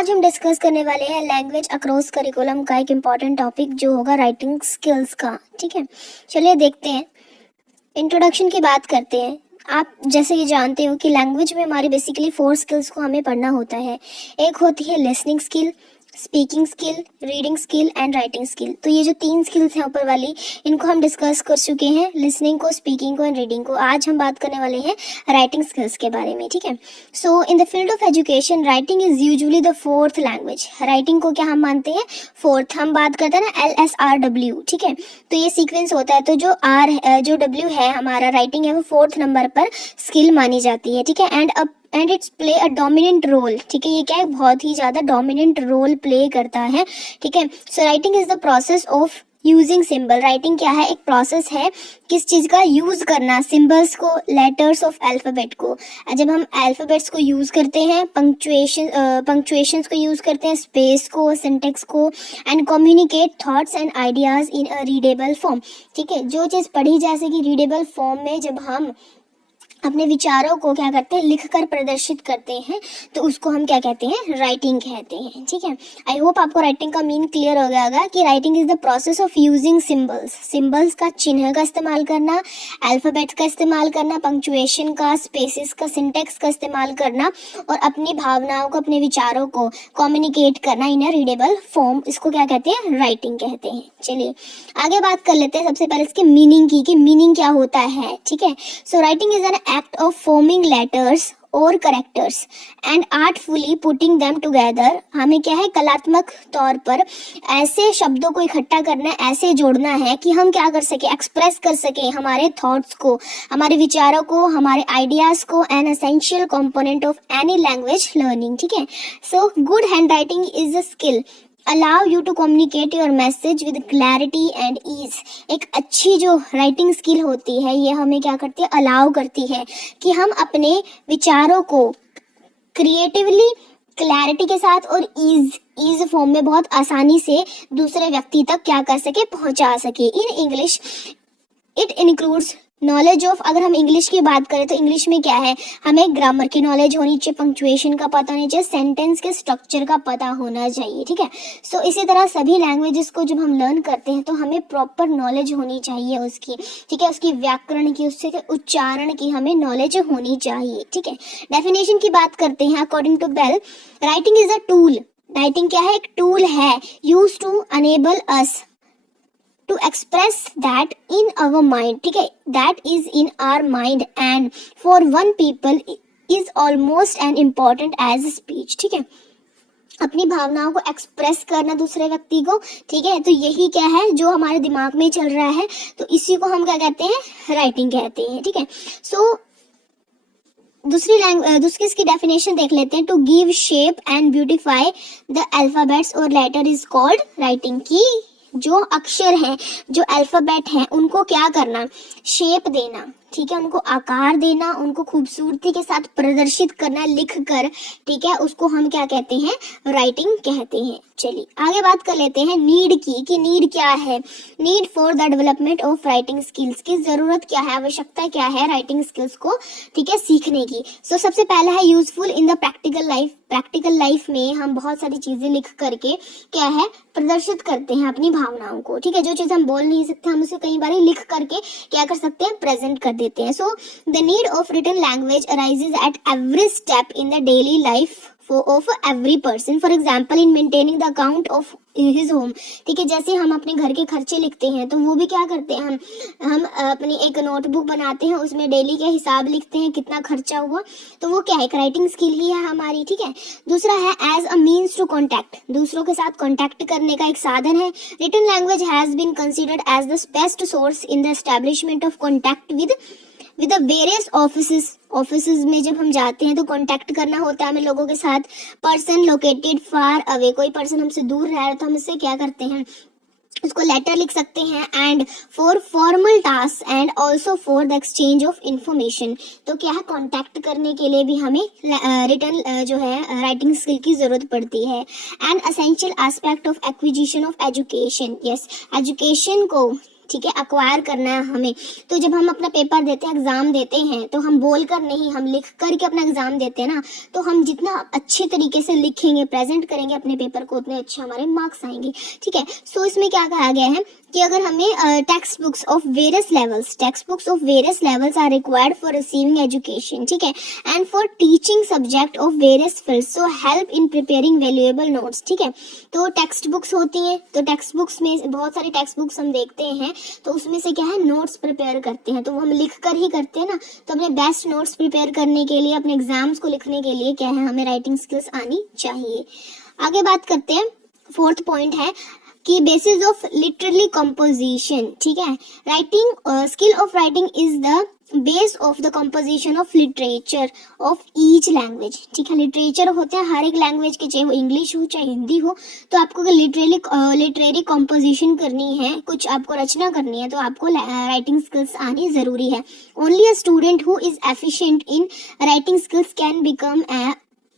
आज हम डिस्कस करने वाले हैं लैंग्वेज अक्रॉस करिकुलम का एक इम्पॉर्टेंट टॉपिक जो होगा राइटिंग स्किल्स का। ठीक है, चलिए देखते हैं। इंट्रोडक्शन की बात करते हैं। आप जैसे ये जानते हो कि लैंग्वेज में हमारी बेसिकली 4 स्किल्स को हमें पढ़ना होता है। एक होती है listening skill, speaking skill, reading skill and writing skill. तो ये जो 3 स्किल्स हैं ऊपर वाली, इनको हम डिस्कस कर चुके हैं, लिसनिंग को, स्पीकिंग को एंड रीडिंग को। आज हम बात करने वाले हैं राइटिंग स्किल्स के बारे में। ठीक है, so in the field of education writing is usually the 4th language. Writing को क्या हम मानते हैं? 4th। हम बात करते हैं ना LSRW। ठीक है, तो ये सीक्वेंस होता है। तो जो W है हमारा राइटिंग है वो 4th नंबर पर स्किल मानी जाती है। ठीक है, and it's play a dominant role. ठीक है, ये क्या है? बहुत ही ज्यादा डोमिनेंट रोल प्ले करता है। ठीक है, so writing is the process of using symbol. Writing क्या है? एक प्रोसेस है किस चीज का? यूज करना, सिंबल्स को, लेटर्स ऑफ अल्फाबेट को। जब हम अल्फाबेट्स को यूज करते हैं, पंक्चुएशंस को यूज करते हैं, स्पेस को, सिंटेक्स को, and communicate thoughts and ideas in a readable form. ठीक है, जो चीज पढ़ी जा सके रीडेबल फॉर्म में, जब हम अपने विचारों को क्या करते हैं? लिखकर प्रदर्शित करते हैं, तो उसको हम क्या कहते हैं? राइटिंग कहते हैं। ठीक है, आई होप आपको राइटिंग का मीन क्लियर हो गया होगा कि writing is the process of using symbols. Symbols का, चिन्ह का इस्तेमाल करना, अल्फाबेट्स का इस्तेमाल करना, पंक्चुएशन का, स्पेसिस का, सिंटेक्स का इस्तेमाल करना और अपनी भावनाओं को, अपने विचारों को कम्युनिकेट करना इन अ रीडेबल फॉर्म। इसको क्या कहते हैं? राइटिंग कहते हैं। चलिए आगे बात कर लेते हैं सबसे पहले इसकी मीनिंग की, कि मीनिंग क्या होता है। ठीक है, so writing is an act of forming letters or characters and artfully putting them together। हमें क्या है? कलात्मक तौर पर ऐसे शब्दों को इकट्ठा करना है, ऐसे जोड़ना है कि हम क्या कर सके? एक्सप्रेस कर सके हमारे थॉट्स को, हमारे विचारों को, हमारे आइडियाज को। An essential component of any language learning. ठीक है, so good hand writing is a skill allow you to communicate your message with clarity and ease। एक अच्छी जो राइटिंग स्किल होती है, ये हमें क्या करती है? अलाउ करती है कि हम अपने विचारों को क्रिएटिवली, क्लैरिटी के साथ और ईज फॉर्म में बहुत आसानी से दूसरे व्यक्ति तक क्या कर सके? पहुंचा सके। In English it includes knowledge of, अगर हम इंग्लिश की बात करें तो इंग्लिश में क्या है? हमें ग्रामर की नॉलेज होनी चाहिए, पंक्चुएशन का पता होना चाहिए, सेंटेंस के स्ट्रक्चर का पता होना चाहिए। ठीक है, सो इसी तरह सभी लैंग्वेजेस को जब हम लर्न करते हैं तो हमें प्रॉपर नॉलेज होनी चाहिए उसकी। ठीक है, उसकी व्याकरण की, उससे उच्चारण की हमें नॉलेज होनी चाहिए। ठीक है, डेफिनेशन की बात करते हैं। According to Bell, writing is a tool. Writing क्या है? एक टूल है use to enable us to express that in our mind। ठीक है, that is in our mind and for one people is almost as important as speech। ठीक है, अपनी भावनाओं को एक्सप्रेस करना दूसरे व्यक्ति को। ठीक है, तो यही क्या है? जो हमारे दिमाग में चल रहा है, तो इसी को हम क्या कहते हैं? राइटिंग कहते हैं। ठीक है, सो दूसरी इसकी डेफिनेशन देख लेते हैं। To give shape and beautify the alphabets or letter is called writing. की जो अक्षर हैं, जो अल्फाबेट हैं, उनको क्या करना? शेप देना। ठीक है, उनको आकार देना, उनको खूबसूरती के साथ प्रदर्शित करना लिख कर। ठीक है, उसको हम क्या कहते हैं? राइटिंग कहते हैं। चलिए आगे बात कर लेते हैं नीड की, कि नीड क्या है? Need for the development of writing skills, की जरूरत क्या है, आवश्यकता क्या है राइटिंग स्किल्स को, ठीक है, सीखने की। सो सबसे पहला है useful in the practical life. Practical life में हम बहुत सारी चीजें लिख करके क्या है? प्रदर्शित करते हैं अपनी भावनाओं को। ठीक है, जो चीज हम बोल नहीं सकते, हम उसे कई बार लिख करके क्या कर सकते हैं? प्रेजेंट कर देते हैं। So the need of written language arises at every step in the daily life of every person, for example in maintaining the account of his home। ठीक है, जैसे हम अपने घर के खर्चे लिखते हैं, तो वो भी क्या करते हैं? हम अपनी एक नोटबुक बनाते हैं, उसमें डेली के हिसाब लिखते हैं, कितना खर्चा हुआ। तो वो क्या है? एक राइटिंग स्किल ही है हमारी। ठीक है, दूसरा है as a means to contact, दूसरों के साथ कॉन्टैक्ट करने का एक साधन है। Written language has been considered as the best source in the establishment of contact with the various offices में जब हम जाते हैं तो कांटेक्ट करना होता है हमें लोगों के साथ। पर्सन लोकेटेड फार अवे, कोई पर्सन हमसे दूर रह रहा है तो हम उससे क्या करते हैं? उसको लेटर लिख सकते हैं। And for formal task and also for the exchange of information, तो क्या है? कांटेक्ट करने के लिए भी हमें रिटन जो है राइटिंग स्किल की जरूरत पड़ती है। And essential aspect of acquisition of education. Yes, education को ठीक है, अक्वायर करना है हमें। तो जब हम अपना पेपर देते हैं, एग्जाम देते हैं, तो हम बोल कर नहीं, हम लिख कर के अपना एग्जाम देते हैं ना। तो हम जितना अच्छे तरीके से लिखेंगे, प्रेजेंट करेंगे अपने पेपर को, उतने अच्छे हमारे मार्क्स आएंगे, ठीक है। सो इसमें क्या कहा गया है कि अगर हमें text books of various levels are required for receiving education, ठीक है, and for teaching subject of various fields, so help in preparing valuable notes, ठीक है। तो टेक्स्ट बुक्स होती हैं, तो टेक्स्ट बुक्स में बहुत सारी टेक्स्ट बुक्स हम देखते हैं, तो उसमें से क्या है, नोट्स प्रिपेयर करते हैं, तो वो हम लिख कर ही करते हैं ना। तो अपने बेस्ट नोट्स प्रिपेयर करने के लिए, अपने एग्जाम्स को लिखने के लिए क्या है, हमें राइटिंग स्किल्स आनी चाहिए। आगे बात करते हैं, फोर्थ पॉइंट है कि बेसिस ऑफ लिटरेरी कंपोजिशन, ठीक है। Writing skill of writing is the base of the composition of literature of each language, ठीक है। लिटरेचर होते हैं हर एक लैंग्वेज के, चाहे वो इंग्लिश हो चाहे हिंदी हो। तो आपको अगर लिटरेरी कंपोजिशन करनी है, कुछ आपको रचना करनी है, तो आपको राइटिंग स्किल्स आनी जरूरी है। Only a student who is efficient in writing skills can become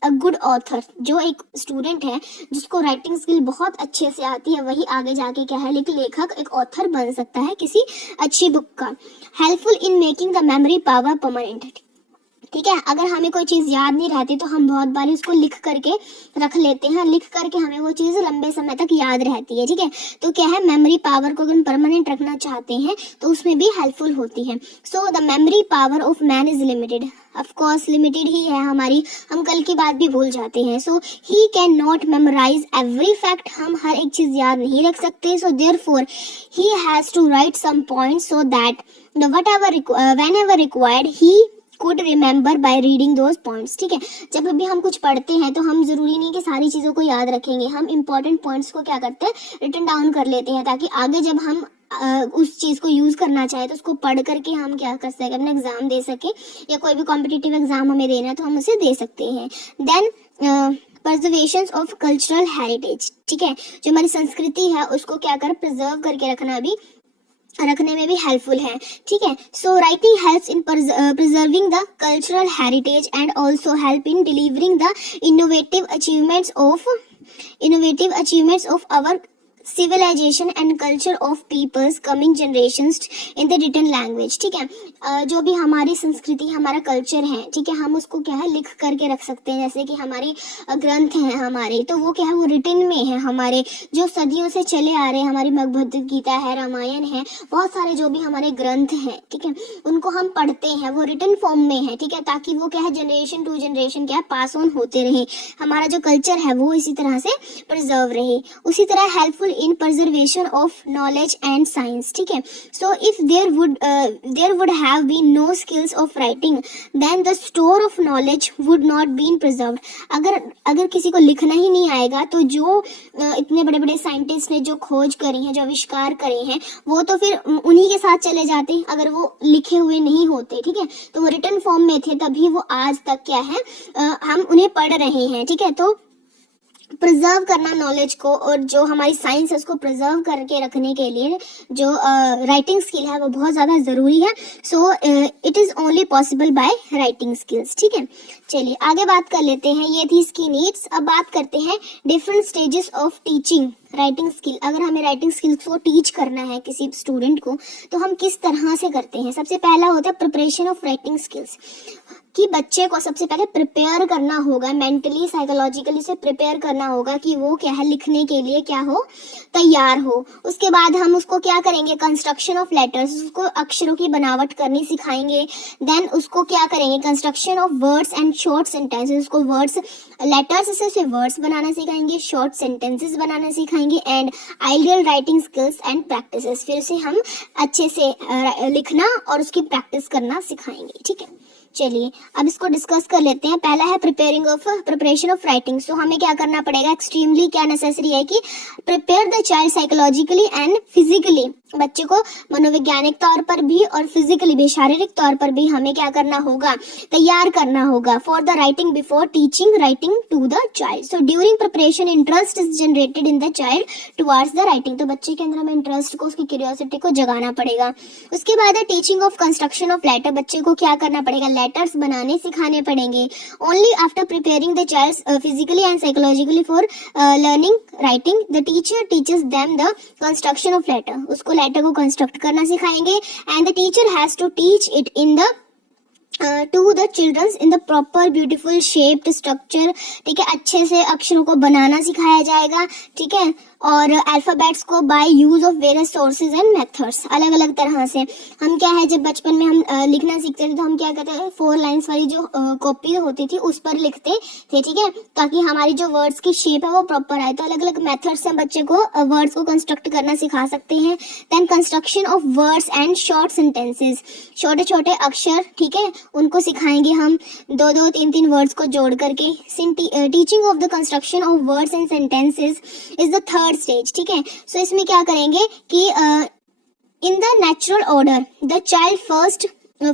a good author. जो एक स्टूडेंट है जिसको राइटिंग स्किल बहुत अच्छे से आती है, वही आगे जाके क्या है, लेखक, एक ऑथर बन सकता है किसी अच्छी बुक का। Helpful in making the memory power permanent, ठीक है। अगर हमें कोई चीज़ याद नहीं रहती तो हम बहुत बार उसको लिख करके रख लेते हैं, लिख करके हमें वो चीज़ लंबे समय तक याद रहती है, ठीक है। तो क्या है, मेमोरी पावर को अगर परमानेंट रखना चाहते हैं तो उसमें भी हेल्पफुल होती है। So the memory power of man is limited, of course limited ही है हमारी, हम कल की बात भी भूल जाते हैं। So he can not memorise every fact, हम हर एक चीज़ याद नहीं रख सकते। So therefore he has to write some points so that whenever required he could remember by reading those points, ठीक है। जब भी हम कुछ पढ़ते हैं तो हम जरूरी नहीं कि सारी चीज़ों को याद रखेंगे, हम इंपॉर्टेंट पॉइंट्स को क्या करते हैं, रिटन डाउन कर लेते हैं, ताकि आगे जब हम उस चीज़ को यूज़ करना चाहे तो उसको पढ़ करके हम क्या कर सकें, अपना एग्जाम दे सकें, या कोई भी कॉम्पिटिटिव एग्जाम हमें देना है तो हम उसे दे सकते हैं। Then preservation of cultural heritage, ठीक है। जो हमारी संस्कृति है उसको क्या कर, प्रिजर्व करके रखने में भी हेल्पफुल है, ठीक है। So writing helps in preserving the cultural heritage and also help in delivering the innovative achievements of our civilisation and culture of peoples coming generations in the written language, ठीक है। जो भी हमारी संस्कृति, हमारा कल्चर है, ठीक है, हम उसको क्या है, लिख करके रख सकते हैं। जैसे कि हमारे ग्रंथ हैं हमारे, तो वो क्या है, वो रिटन में है हमारे, जो सदियों से चले आ रहे हैं, हमारी भगवद गीता है, रामायण है, बहुत सारे जो भी हमारे ग्रंथ हैं, ठीक है, उनको हम पढ़ते हैं, वो रिटन फॉर्म में है, ठीक है, ताकि वो क्या है, जनरेशन टू जनरेशन क्या है, पास ऑन होते रहे, हमारा जो कल्चर है वो इसी तरह से प्रिजर्व रहे। उसी तरह helpful in preservation of knowledge and science, ठीक है। So if there would have been no skills of writing, then the store of knowledge would not been preserved। अगर किसी को लिखना ही नहीं आएगा तो जो इतने बड़े बड़े साइंटिस्ट ने जो खोज करी है, जो आविष्कार करे हैं, वो तो फिर उन्हीं के साथ चले जाते अगर वो लिखे हुए नहीं होते, ठीक है। तो वो रिटन फॉर्म में थे, तभी वो आज तक क्या है, हम उन्हें पढ़ रहे हैं, ठीक है। तो प्रिजर्व करना नॉलेज को, और जो हमारी साइंस है उसको प्रिजर्व करके रखने के लिए जो राइटिंग स्किल है वो बहुत ज़्यादा ज़रूरी है। So it is only possible by writing skills, ठीक है। चलिए आगे बात कर लेते हैं, ये थी इसकी नीड्स। अब बात करते हैं different stages of teaching writing skill. अगर हमें राइटिंग स्किल्स को टीच करना है किसी स्टूडेंट को, तो हम किस तरह से करते हैं। सबसे पहला होता है प्रिपरेशन ऑफ राइटिंग स्किल्स, कि बच्चे को सबसे पहले प्रिपेयर करना होगा, मेंटली साइकोलॉजिकली से प्रिपेयर करना होगा कि वो क्या है, लिखने के लिए क्या हो, तैयार हो। उसके बाद हम उसको क्या करेंगे, कंस्ट्रक्शन ऑफ लेटर्स, उसको अक्षरों की बनावट करनी सिखाएंगे। देन उसको क्या करेंगे, construction of words and short sentences, उसको वर्ड्स, लेटर्स से वर्ड्स बनाना सिखाएंगे, शॉर्ट सेंटेंसेस बनाना सिखाएंगे, and ideal writing skills and practices, फिर उसे हम अच्छे से लिखना और उसकी प्रैक्टिस करना सिखाएंगे, ठीक है। चलिए अब इसको डिस्कस कर लेते हैं। पहला है प्रिपरेशन ऑफ राइटिंग। सो हमें क्या करना पड़ेगा, एक्सट्रीमली क्या नेसेसरी है कि prepare the child psychologically and physically, बच्चे को मनोवैज्ञानिक तौर पर भी और फिजिकली भी, शारीरिक तौर पर भी हमें क्या करना होगा, तैयार करना होगा for the writing before teaching writing to the child. So during preparation interest is generated in the child towards the writing, तो बच्चे के अंदर हमें इंटरेस्ट को, उसकी क्यूरियोसिटी को जगाना पड़ेगा। उसके बाद है teaching of construction of letter, बच्चे को क्या करना पड़ेगा, लेटर्स बनाने सिखाने पड़ेंगे। Only after preparing the child physically and psychologically for learning writing the teacher teaches them the construction of letter, उसको लेटर को कंस्ट्रक्ट करना सिखाएंगे। And the teacher has to teach it in the to the childrens in the proper beautiful shaped structure, ठीक है, अच्छे से अक्षरों को बनाना सिखाया जाएगा, ठीक है, और अल्फाबेट्स को by use of various sources and methods, अलग अलग तरह से। हम क्या है, जब बचपन में हम लिखना सीखते थे तो हम क्या करते थे, 4 लाइन्स वाली जो कॉपी होती थी उस पर लिखते थे, ठीक है, ताकि हमारी जो वर्ड्स की शेप है वो प्रॉपर आए। तो अलग अलग मेथड से हम बच्चे को वर्ड्स को कंस्ट्रक्ट करना सिखा सकते हैं। Then construction of words and short sentences, छोटे छोटे अक्षर, ठीक है, उनको सिखाएंगे हम 2-2, 3-3 वर्ड्स को जोड़ करके। Teaching of the construction of words and sentences is the third stage, ठीक है। सो इसमें क्या करेंगे कि in the natural order the child first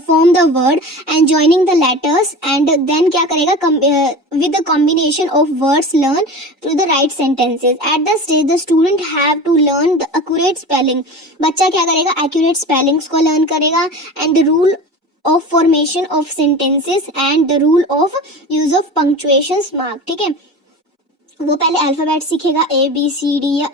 form the word and joining the letters and then क्या करेगा with the combination of words learn through the right sentences. At the stage the student have to learn the accurate spelling, बच्चा क्या करेगा, accurate spellings को learn करेगा and the rule of formation of sentences and the rule of use of punctuations mark, ठीक है। वो पहले alphabet सीखेगा, ABCD या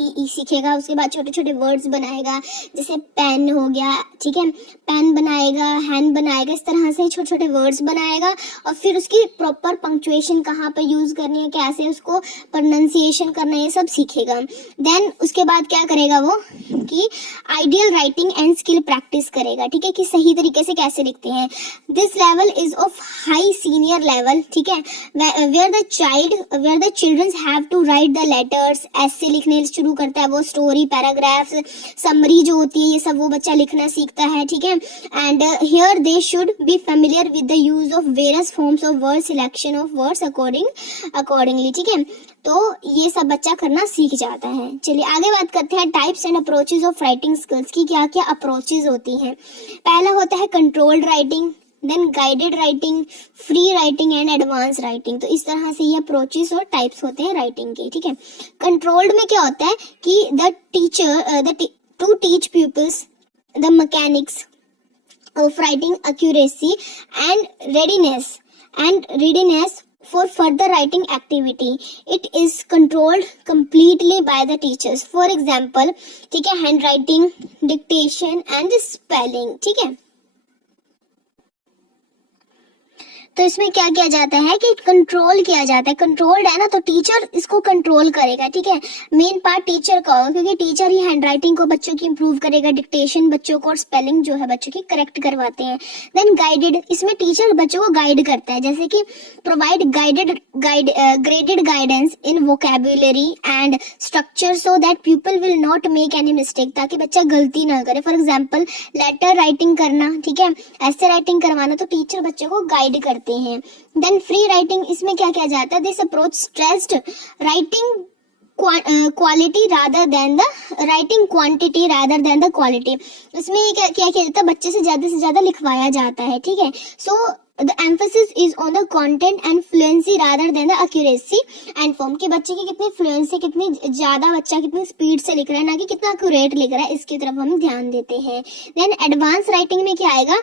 E सीखेगा, उसके बाद छोटे छोटे वर्ड्स बनाएगा, जैसे पेन हो गया, ठीक है, पेन बनाएगा, हैंड बनाएगा, इस तरह से छोटे छोटे वर्ड्स बनाएगा। और फिर उसकी प्रॉपर पंक्चुएशन कहाँ पे यूज करनी है, कैसे उसको प्रोनाउंसिएशन करना है, ये सब सीखेगा। देन उसके बाद क्या करेगा वो कि ideal writing and skill practice करेगा, ठीक है, कि सही तरीके से कैसे लिखते हैं। This level is of high senior level, ठीक है, where the childrens have to write the letters, ऐसे लिखने शुरू करता है वो, स्टोरी, पैराग्राफ्स, समरी जो होती है, ये सब वो बच्चा लिखना सीखता है, ठीक है। And here they should be familiar with the use of various forms of word, selection of words accordingly, ठीक है। तो ये सब बच्चा करना सीख जाता है। चलिए आगे बात करते हैं types and approaches of writing skills की, क्या क्या अप्रोचेज होती हैं। पहला होता है controlled writing, then guided writing, free writing and advance writing. तो इस तरह से ये अप्रोचेस और टाइप्स होते हैं राइटिंग के, ठीक है। कंट्रोल्ड में क्या होता है कि the teacher to teach peoples the mechanics of writing accuracy and readiness for further writing activity. It is controlled completely by the teachers. For example, ठीक है, handwriting, dictation and spelling, ठीक है। तो इसमें क्या किया जाता है कि कंट्रोल किया जाता है। कंट्रोल्ड है ना, तो टीचर इसको कंट्रोल करेगा, ठीक है। मेन पार्ट टीचर का होगा, क्योंकि टीचर ही हैंडराइटिंग को बच्चों की इंप्रूव करेगा, डिक्टेशन बच्चों को और स्पेलिंग जो है बच्चों की करेक्ट करवाते हैं। देन गाइडेड, इसमें टीचर बच्चों को गाइड करता है, जैसे कि provide graded guidance in vocabulary and structure so that people will not make any mistake, ताकि बच्चा गलती ना करे। फॉर एग्जाम्पल लेटर राइटिंग करना, ठीक है, ऐसे राइटिंग करवाना, तो टीचर बच्चों को गाइड करते हैं। देन फ्री राइटिंग, इसमें क्या किया जाता है, this approach stressed writing quality rather than the writing quantity rather than the quality. इसमें ये क्या किया जाता है, बच्चे से ज्यादा लिखवाया जाता है, ठीक है। So the emphasis is on the content and fluency rather than the accuracy and form, कि बच्चे की कितनी फ्लुएंसी, कितनी ज्यादा बच्चा कितनी स्पीड से लिख रहा है, ना कि कितना एक्यूरेट लिख रहा है, इसकी तरफ हम ध्यान देते हैं। देन एडवांस राइटिंग में क्या आएगा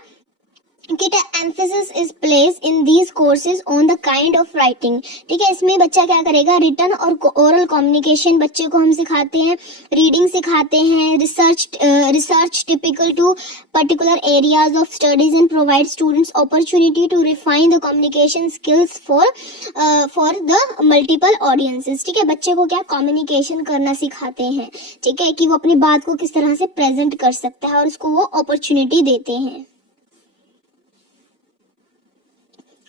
कि emphasis is placed in these courses on the kind of writing, ठीक है। इसमें बच्चा क्या करेगा, रिटन और ओरल कम्युनिकेशन बच्चे को हम सिखाते हैं, रीडिंग सिखाते हैं, research typical to particular areas of studies and provide students opportunity to refine the communication skills for the multiple audiences, ठीक है। बच्चे को क्या कम्युनिकेशन करना सिखाते हैं, ठीक है, कि वो अपनी बात को किस तरह से प्रेजेंट कर सकता है और उसको वो अपॉर्चुनिटी देते हैं।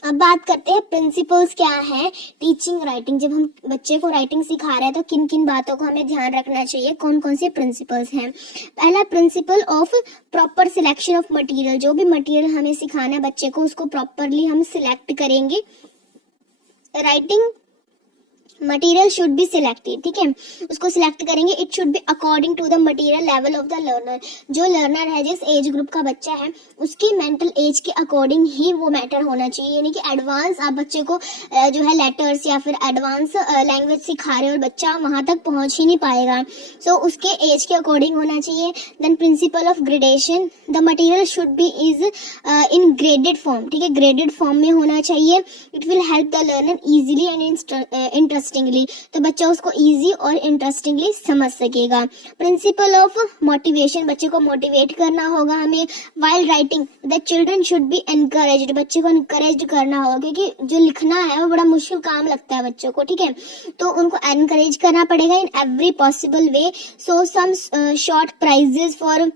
अब बात करते हैं प्रिंसिपल्स क्या है टीचिंग राइटिंग। जब हम बच्चे को राइटिंग सिखा रहे हैं तो किन किन बातों को हमें ध्यान रखना चाहिए, कौन कौन से प्रिंसिपल्स हैं। पहला principle of proper selection of material, जो भी मटेरियल हमें सिखाना है बच्चे को उसको प्रॉपरली हम सिलेक्ट करेंगे। Writing material should be selected, ठीक है, उसको सिलेक्ट करेंगे। It should be according to the material level of the learner, जो लर्नर है, जिस एज ग्रुप का बच्चा है, उसकी मेंटल एज के अकॉर्डिंग ही वो मैटर होना चाहिए। यानी कि एडवांस आप बच्चे को जो है लेटर्स या फिर एडवांस लैंग्वेज सिखा रहे हो और बच्चा वहां तक पहुंच ही नहीं पाएगा, सो उसके एज के अकॉर्डिंग होना चाहिए। Then principle of gradation, the material should be is in graded form, ठीक है, ग्रेडेड फॉर्म में होना चाहिए। It will help the learner easily and interestingly, तो बच्चा उसको इजी और इंटरेस्टिंगली समझ सकेगा। प्रिंसिपल ऑफ मोटिवेशन, बच्चे को मोटिवेट करना होगा हमें। While writing the children should be encouraged, बच्चे को एनकरेज करना होगा, क्योंकि जो लिखना है वो बड़ा मुश्किल काम लगता है बच्चों को, ठीक है, तो उनको एनकरेज करना पड़ेगा in every possible way. So some short prizes for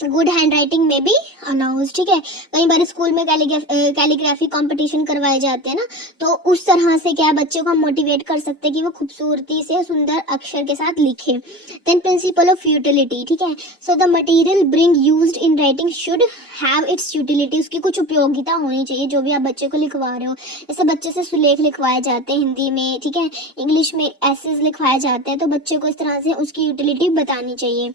good hand writing में भी अनाउंस, ठीक है, कई बार स्कूल में कैलीग्राफी कंपटीशन करवाए जाते हैं ना, तो उस तरह से क्या बच्चे को हम मोटिवेट कर सकते हैं कि वो खूबसूरती से सुंदर अक्षर के साथ लिखे। देन प्रिंसिपल ऑफ यूटिलिटी, ठीक है, so the material bring used in writing should have it's utility, उसकी कुछ उपयोगिता होनी चाहिए। जो भी आप बच्चे को लिखवा रहे हो, जैसे बच्चे से सुलेख लिखवाए जाते हैं हिंदी में, ठीक है, इंग्लिश में एसेज लिखवाए जाते हैं, तो बच्चे को इस तरह से उसकी यूटिलिटी बतानी चाहिए।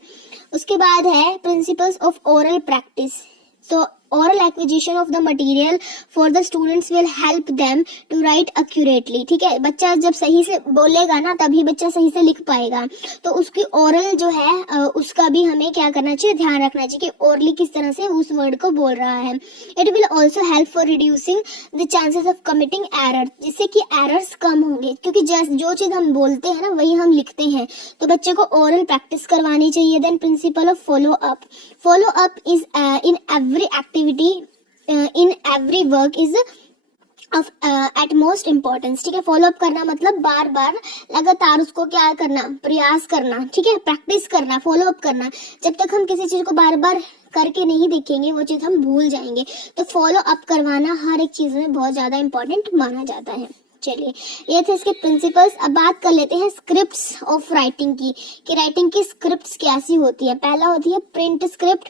उसके बाद है principles of oral practice, so oral acquisition of the material for the students will help them to write accurately, ठीक है, बच्चा जब सही से बोलेगा ना तभी बच्चा सही से लिख पाएगा, तो उसकी ओरल जो है उसका भी हमें क्या करना चाहिए, ध्यान रखना चाहिए कि ओरली किस तरह से उस वर्ड को बोल रहा है। It will also help for reducing the chances of committing error, जिससे कि एरर्स कम होंगे, क्योंकि जो चीज हम बोलते हैं ना वही हम लिखते हैं, तो बच्चे को ओरल प्रैक्टिस करवानी चाहिए। Then principle of follow up, follow up is in every activity in every work is of utmost importance, ठीक है, फॉलो अप करना मतलब बार बार लगातार उसको क्या करना, प्रयास करना, ठीक है, प्रैक्टिस करना, फॉलो अप करना। जब तक हम किसी चीज को बार बार करके नहीं देखेंगे वो चीज हम भूल जाएंगे, तो फॉलो अप करवाना हर एक चीज में बहुत ज्यादा इंपॉर्टेंट माना जाता है। चलिए ये थे इसके प्रिंसिपल्स। अब बात कर लेते हैं स्क्रिप्ट्स ऑफ राइटिंग की, कि राइटिंग की स्क्रिप्ट्स कैसी होती है। पहला होती है print script,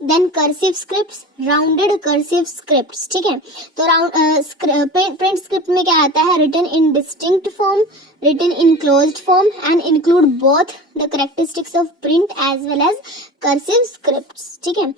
then cursive scripts, rounded cursive scripts, ठीक है, तो प्रिंट स्क्रिप्ट में क्या आता है, written in distinct form, written in closed form and include both the characteristics of print as well as cursive scripts, ठीक है,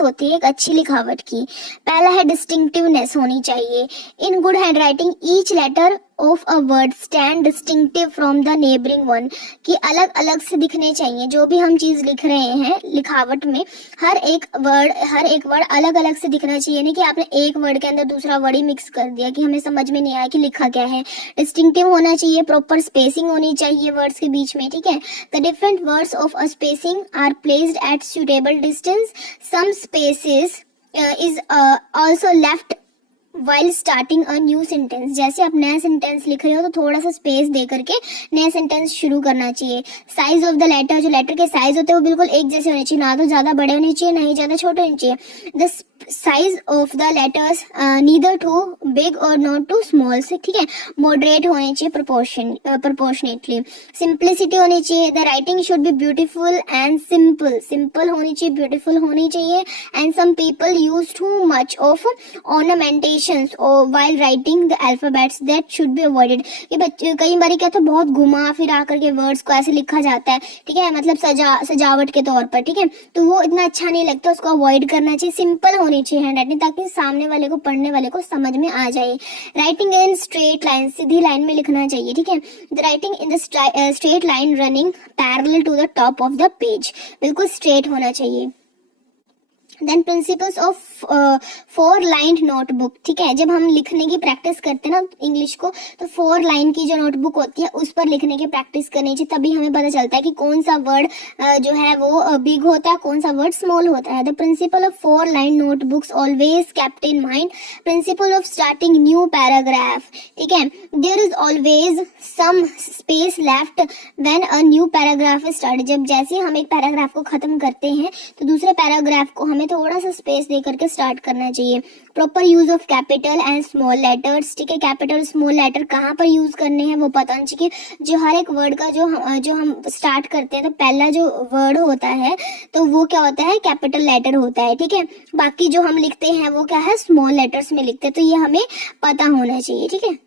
होती है एक अच्छी लिखावट की। पहला है डिस्टिंक्टिवनेस होनी चाहिए। In good hand writing each letter of a word stand distinctive from the neighbouring one, कि अलग अलग से दिखने चाहिए। जो भी हम चीज लिख रहे हैं लिखावट में, हर एक वर्ड अलग अलग से दिखना चाहिए, नहीं कि आपने एक वर्ड के अंदर दूसरा वर्ड ही मिक्स कर दिया कि हमें समझ में नहीं आया कि लिखा क्या है। डिस्टिंक्टिव होना चाहिए, प्रॉपर स्पेसिंग होनी चाहिए वर्ड्स के बीच में, ठीक है। The different words of a spacing are placed at suitable distance, some spaces is also left while starting a new sentence. जैसे आप नया सेंटेंस लिख रहे हो तो थोड़ा सा स्पेस दे करके नया सेंटेंस शुरू करना चाहिए। साइज ऑफ द लेटर, जो लेटर के साइज होते हैं वो बिल्कुल एक जैसे होने चाहिए, ना तो ज्यादा बड़े होने चाहिए ना ही ज्यादा छोटे होने चाहिए। The size of the letters neither too big or not too small से, ठीक है, मॉडरेट होने चाहिए प्रोपोर्शनेटली। सिंप्लिसिटी होनी चाहिए, the writing should be beautiful and simple, simple होनी चाहिए, ब्यूटीफुल होनी चाहिए। And some people use too much of ornamentation while writing the alphabets that should be avoided। ये बच्चे कई बार क्या तो बहुत घुमा फिरा करके वर्ड्स को ऐसे लिखा जाता है, ठीक है, मतलब सजावट के तौर पर, ठीक है, तो वो इतना अच्छा नहीं लगता, उसको अवॉइड करना चाहिए। सिंपल होनी चाहिए हैंड राइटिंग, ताकि सामने वाले को, पढ़ने वाले को समझ में आ जाए। राइटिंग इन स्ट्रेट लाइन, सीधी लाइन में लिखना चाहिए, ठीक है। The writing in the straight line running parallel to the top of the page, बिल्कुल स्ट्रेट होना चाहिए। Then principles of 4 line notebook, ठीक है, जब हम लिखने की प्रैक्टिस करते हैं ना इंग्लिश को, तो 4 लाइन की जो नोटबुक होती है उस पर लिखने की प्रैक्टिस करनी चाहिए, तभी हमें पता चलता है कि कौन सा वर्ड जो है वो बिग होता है, कौन सा वर्ड स्मॉल होता है। The principle of 4 line notebooks always kept in mind. Principle of starting new paragraph, ठीक है, there is always some space left when a new paragraph is started. जब जैसे हम एक पैराग्राफ को खत्म करते हैं तो दूसरे पैराग्राफ को हमें थोड़ा सा स्पेस दे करके स्टार्ट करना चाहिए। Proper use of capital and small letters, ठीक है, कैपिटल स्मॉल लेटर कहाँ पर यूज करने हैं वो पता नहीं चाहिए। जो हर एक वर्ड का जो हम स्टार्ट करते हैं तो पहला जो वर्ड होता है तो वो क्या होता है, कैपिटल लेटर होता है, ठीक है। बाकी जो हम लिखते हैं वो क्या है, स्मॉल लेटर्स में लिखते हैं, तो ये हमें पता होना चाहिए, ठीक है।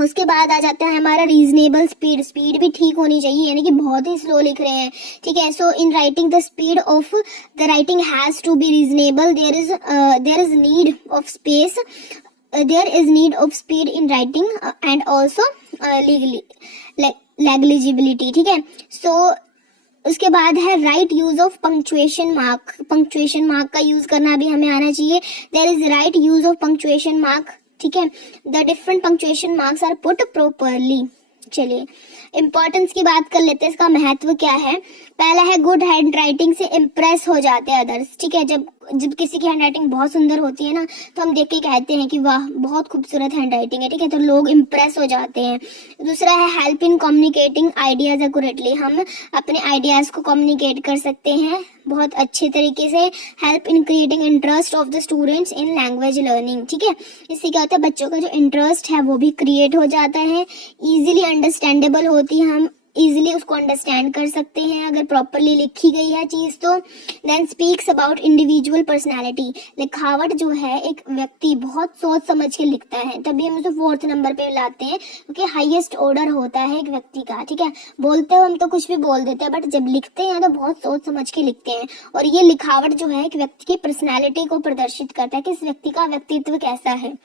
उसके बाद आ जाता है हमारा रीजनेबल स्पीड, स्पीड भी ठीक होनी चाहिए, यानी कि बहुत ही स्लो लिख रहे हैं, ठीक है। So in writing the speed of the writing has to be reasonable, there is need of space, there is need of speed in writing and also legibility, ठीक है। सो उसके बाद है right use of punctuation mark, punctuation mark का use करना भी हमें आना चाहिए। There is right use of punctuation mark, ठीक है। The different punctuation marks are put properly. चलिए इम्पोर्टेंस की बात कर लेते हैं, इसका महत्व क्या है। पहला है गुड हैंड राइटिंग से इम्प्रेस हो जाते हैं अदर्स, ठीक है। जब किसी की हैंड राइटिंग बहुत सुंदर होती है ना, तो हम देख के कहते हैं कि वाह बहुत खूबसूरत हैंड राइटिंग है, ठीक है, तो लोग इम्प्रेस हो जाते हैं। दूसरा है help in communicating ideas accurately, हम अपने आइडियाज को कम्युनिकेट कर सकते हैं बहुत अच्छे तरीके से। Help in creating interest of the students in language learning, ठीक है। इससे क्या होता है, बच्चों का जो इंटरेस्ट है वो भी क्रिएट हो जाता है, इजीली अंडरस्टैंडेबल होती है, हम इजीली उसको अंडरस्टैंड कर सकते हैं अगर प्रॉपरली लिखी गई है चीज तो। Then speaks about individual personality, लिखावट जो है एक व्यक्ति बहुत सोच समझ के लिखता है, तभी हम उसे 4th नंबर पे लाते हैं, क्योंकि हाईएस्ट ऑर्डर होता है एक व्यक्ति का, ठीक है। बोलते हो हम तो कुछ भी बोल देते हैं, बट जब लिखते हैं तो बहुत सोच समझ के लिखते हैं, और ये लिखावट जो है एक व्यक्ति की पर्सनैलिटी को प्रदर्शित करता है कि इस व्यक्ति का व्यक्तित्व कैसा है,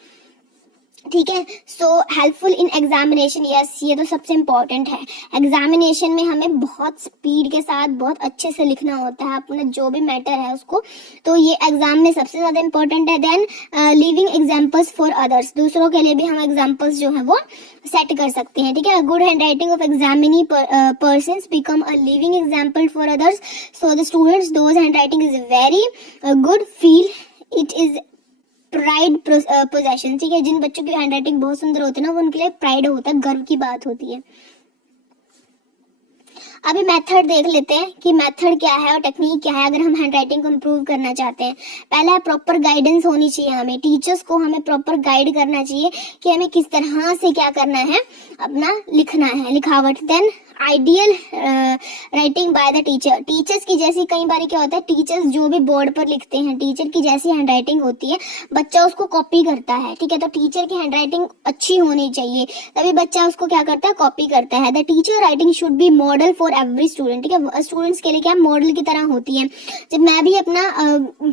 ठीक है। So helpful in examination, yes ये तो सबसे इम्पोर्टेंट है। एग्जामिनेशन में हमें बहुत स्पीड के साथ बहुत अच्छे से लिखना होता है अपना जो भी मैटर है उसको, तो ये एग्जाम में सबसे ज्यादा इम्पोर्टेंट है। Then living examples for others, दूसरों के लिए भी हम एग्जाम्पल्स जो है वो सेट कर सकते हैं, ठीक है। Good hand writing of examinee persons become a living example for others, so the students those hand writing is very good feel it is pride possession, ठीक है। जिन बच्चों की हैंड राइटिंग बहुत सुंदर होती है ना, वो उनके लिए प्राइड होता है, गर्व की बात होती है। अभी मेथड देख लेते हैं कि मेथड क्या है और टेक्निक क्या है अगर हम हैंड राइटिंग को इम्प्रूव करना चाहते हैं। पहला है प्रॉपर गाइडेंस होनी चाहिए, हमें टीचर्स को हमें प्रॉपर गाइड करना चाहिए कि हमें किस तरह से क्या करना है, अपना लिखना है, लिखावट। Then ideal writing by the teacher, teachers की जैसी, कई बार क्या होता है टीचर्स जो भी बोर्ड पर लिखते हैं टीचर की जैसी हैंड राइटिंग होती है, बच्चा उसको कॉपी करता है, ठीक है। तो टीचर की हैंड राइटिंग अच्छी होनी चाहिए, तभी बच्चा उसको क्या करता है, कॉपी करता है। The teacher writing should B model for every student, ठीक है। स्टूडेंट्स के लिए क्या मॉडल की तरह होती है। जब मैं भी अपना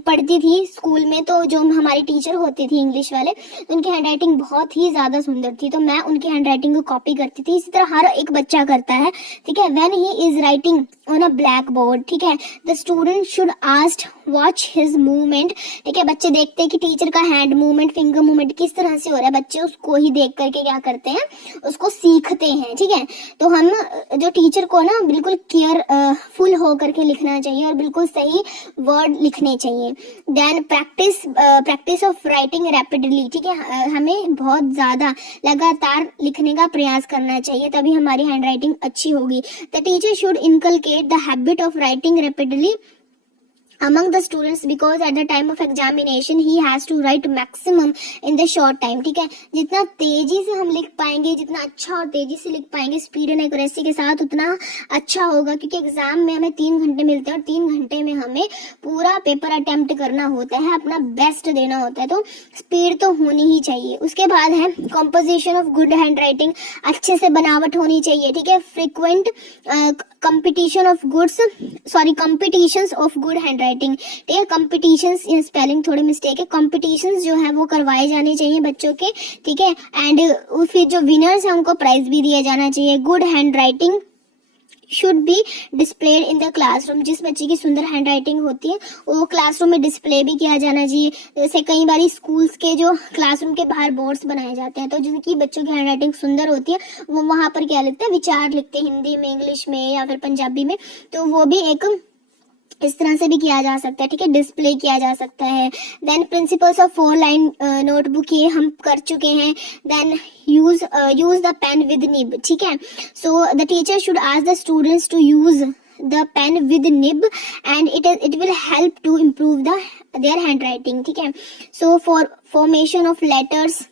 पढ़ती थी स्कूल में, तो जो हमारी टीचर होती थी इंग्लिश वाले, उनकी हैंड राइटिंग बहुत ही ज्यादा सुंदर थी, तो मैं उनकी हैंड राइटिंग को कॉपी करती थी। इसी तरह हर एक बच्चा करता है, ठीक है। When he is writing on a black board, ठीक है, the student should ask watch his movement, ठीक है। बच्चे देखते हैं कि टीचर का हैंड मूवमेंट, फिंगर मूवमेंट किस तरह से हो रहा है, बच्चे उसको ही देख करके क्या करते हैं, उसको सीखते हैं, ठीक है। तो हम जो टीचर को ना बिल्कुल केयरफुल हो करके लिखना चाहिए और बिल्कुल सही वर्ड लिखने चाहिए। Then practice of writing rapidly, ठीक है, हमें बहुत ज्यादा लगातार लिखने का प्रयास करना चाहिए, तभी हमारी हैंड राइटिंग अच्छी होगी। The teacher should inculcate the habit of writing rapidly among the students because at the time of examination he has to write maximum in the short time, ठीक है। जितना तेजी से हम लिख पाएंगे, जितना अच्छा और तेजी से लिख पाएंगे स्पीड एंड एक्यूरेसी के साथ, उतना अच्छा होगा, क्योंकि एग्जाम में हमें 3 घंटे मिलते हैं और 3 घंटे में हमें पूरा पेपर अटेम्प्ट करना होता है, अपना बेस्ट देना होता है, तो स्पीड तो होनी ही चाहिए। उसके बाद है composition of good hand writing, अच्छे से बनावट होनी चाहिए, ठीक है। Frequent competitions of good hand writing, ठीक है। कंपटीशंस, ये स्पेलिंग थोड़ी मिस्टेक है, कंपटीशंस जो है वो करवाए जाने चाहिए बच्चों के, ठीक है। एंड फिर जो विनर्स हैं उनको प्राइज भी दिया जाना चाहिए। Good hand writing should be displayed in the classroom, जिस बच्चे की सुंदर हैंड राइटिंग होती है वो क्लासरूम में डिस्प्ले भी किया जाना चाहिए। जैसे कई बार स्कूल्स के जो क्लासरूम के बाहर बोर्ड्स बनाए जाते हैं, तो जिनकी बच्चों की हैंड राइटिंग सुंदर होती है वो वहां पर क्या लिखते हैं, विचार लिखते हैं, हिंदी में, इंग्लिश में या फिर पंजाबी में, तो वो भी एक इस तरह से भी किया जा सकता है, ठीक है, डिस्प्ले किया जा सकता है। Then principles of 4 line notebook, ये हम कर चुके हैं। Then use the pen with nib, ठीक है। So the teacher should ask the students to use the pen with nib and it will help to improve their hand writing, ठीक है। So for formation of letters,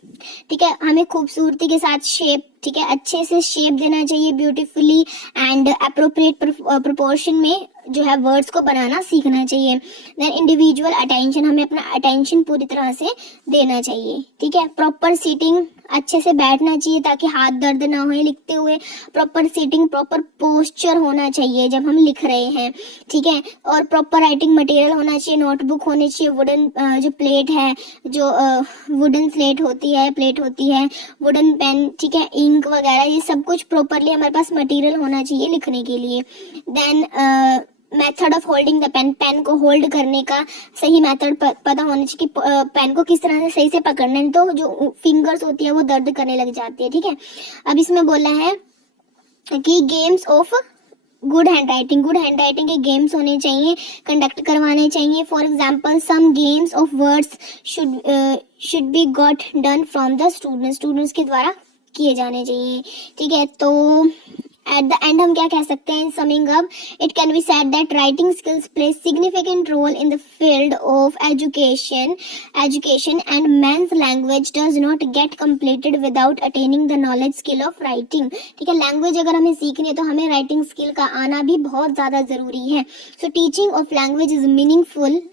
ठीक है, हमें खूबसूरती के साथ शेप, ठीक है, अच्छे से शेप देना चाहिए ब्यूटीफुली एंड अप्रोप्रिएट प्रोपोर्शन में जो है वर्ड्स को बनाना सीखना चाहिए। देन इंडिविजुअल अटेंशन, हमें अपना अटेंशन पूरी तरह से देना चाहिए, ठीक है। प्रॉपर सीटिंग अच्छे से बैठना चाहिए ताकि हाथ दर्द ना हो लिखते हुए, प्रॉपर सीटिंग, प्रॉपर पोस्चर होना चाहिए जब हम लिख रहे हैं, ठीक है। और प्रॉपर राइटिंग मटेरियल होना चाहिए, नोटबुक होनी चाहिए, वुडन जो प्लेट है, जो वुडन स्लेट होती है, प्लेट होती है, वुडन पेन, ठीक है, इंक वगैरह, ये सब कुछ प्रॉपरली हमारे पास मटेरियल होना चाहिए लिखने के लिए। Then method of holding the pen, pen को होल्ड करने का सही मेथड पता होना चाहिए कि पेन को किस तरह से सही से पकड़ना है, तो जो फिंगर्स होती है वो दर्द करने लग जाती है, ठीक है। अब इसमें बोला है कि games of good hand writing, good hand writing के गेम्स होने चाहिए, कंडक्ट करवाने चाहिए। For example some games of words should be got done from the students के द्वारा किए जाने चाहिए, ठीक है। तो एट द एंड हम क्या कह सकते हैं, summing up, it can be said that writing skills play significant role in the field of education and men's language does not get completed without attaining the knowledge skill of writing, ठीक है। Language अगर हमें सीखनी है तो हमें writing skill का आना भी बहुत ज्यादा जरूरी है। So teaching of language is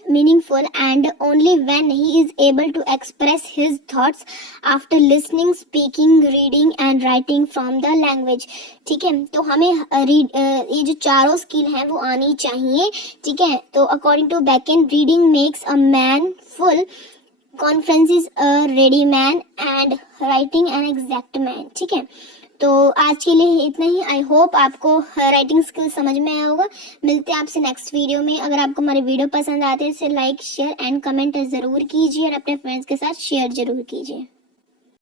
meaningful and only when he is able to express his thoughts after listening, speaking, reading and writing from the language, ठीक है। तो हमें ये जो चारों स्किल हैं वो आनी चाहिए, ठीक है। तो according to Bacon, reading makes a man full, conference is a ready man and writing an exact man, ठीक है। तो आज के लिए इतना ही। आई होप आपको राइटिंग स्किल समझ में आया होगा। मिलते हैं आपसे नेक्स्ट वीडियो में। अगर आपको हमारे वीडियो पसंद आते हैं तो इसे लाइक, शेयर एंड कमेंट जरूर कीजिए और अपने फ्रेंड्स के साथ शेयर जरूर कीजिए।